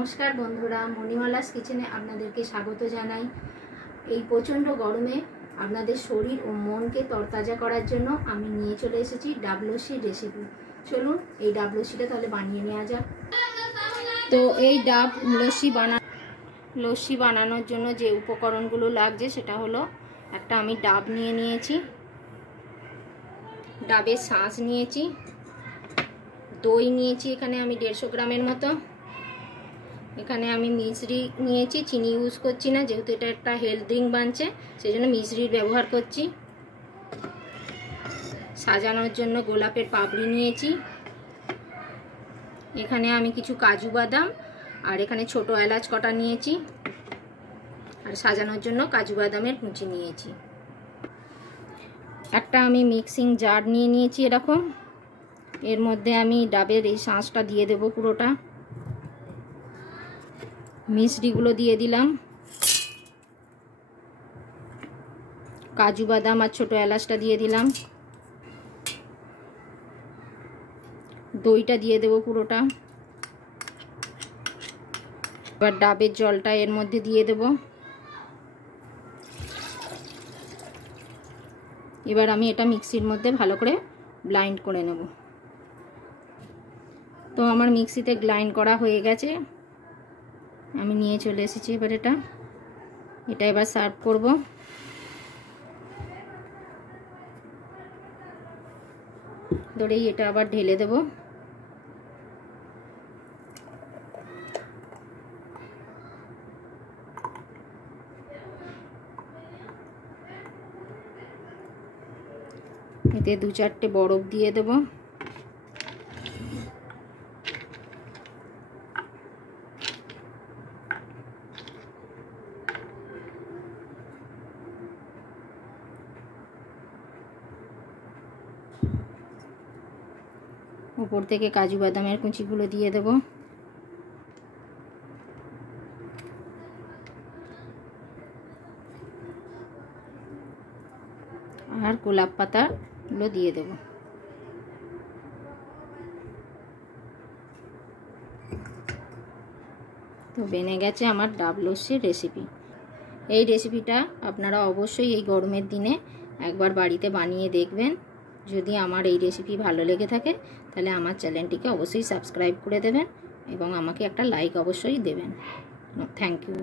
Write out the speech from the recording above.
নমস্কার বন্ধুরা, মণিমালাস কিচেনে আপনাদেরকে স্বাগত জানাই। এই প্রচণ্ড গরমে আপনাদের শরীর ও মনকে তরতাজা করার জন্য আমি নিয়ে চলে এসেছি ডাব লস্যির রেসিপি। চলুন এই ডাব লস্যিটা তাহলে বানিয়ে নেওয়া যাক। তো এই ডাব লস্যি বানানোর জন্য যে উপকরণগুলো লাগছে সেটা হলো, একটা আমি ডাব নিয়ে নিয়েছি, ডাবের শাঁস নিয়েছি, দই নিয়েছি এখানে আমি 150 গ্রামের মতো, এখানে আমি মিশ্রি নিয়েছি, চিনি ইউজ করছি না যেহেতু এটা একটা হেলথ ড্রিঙ্ক বানছে, সেই জন্য মিশ্রির ব্যবহার করছি। সাজানোর জন্য গোলাপের পাপড়ি নিয়েছি, এখানে আমি কিছু কাজু বাদাম আর এখানে ছোট এলাচ কটা নিয়েছি, আর সাজানোর জন্য কাজু বাদামের কুচি নিয়েছি। একটা আমি মিক্সিং জার নিয়ে নিয়েছি এরকম, এর মধ্যে আমি ডাবের এই শাঁসটা দিয়ে দেবো পুরোটা, মিশ্রিগুলো দিয়ে দিলাম, কাজু বাদাম আর ছোট এলাচটা দিয়ে দিলাম, দইটা দিয়ে দেবো পুরোটা, এবার ডাবের জলটা এর মধ্যে দিয়ে দেব। এবার আমি এটা মিক্সির মধ্যে ভালো করে ব্লাইন্ড করে নেব। তো আমার মিক্সিতে গ্রাইন্ড করা হয়ে গেছে, আমি নিয়ে চলে এসেছি। এবার এটা এবার সার্ভ করব। ধরেই এটা আবার ঢেলে দেব। এতে 2-4টে বরফ দিয়ে দেব। উপর থেকে কাজু বাদামের কুচিগুলো দিয়ে দেব, আর গোলাপ পাতাগুলো দিয়ে দেব। তো বেনে গেছে আমার ডাব লস্যির রেসিপি। এই রেসিপিটা আপনারা অবশ্যই এই গরমের দিনে একবার বাড়িতে বানিয়ে দেখবেন। যদি আমার এই রেসিপি ভালো লেগে থাকে তাহলে আমার চ্যানেলটিকে অবশ্যই সাবস্ক্রাইব করে দেবেন এবং আমাকে একটা লাইক অবশ্যই দেবেন। Thank you.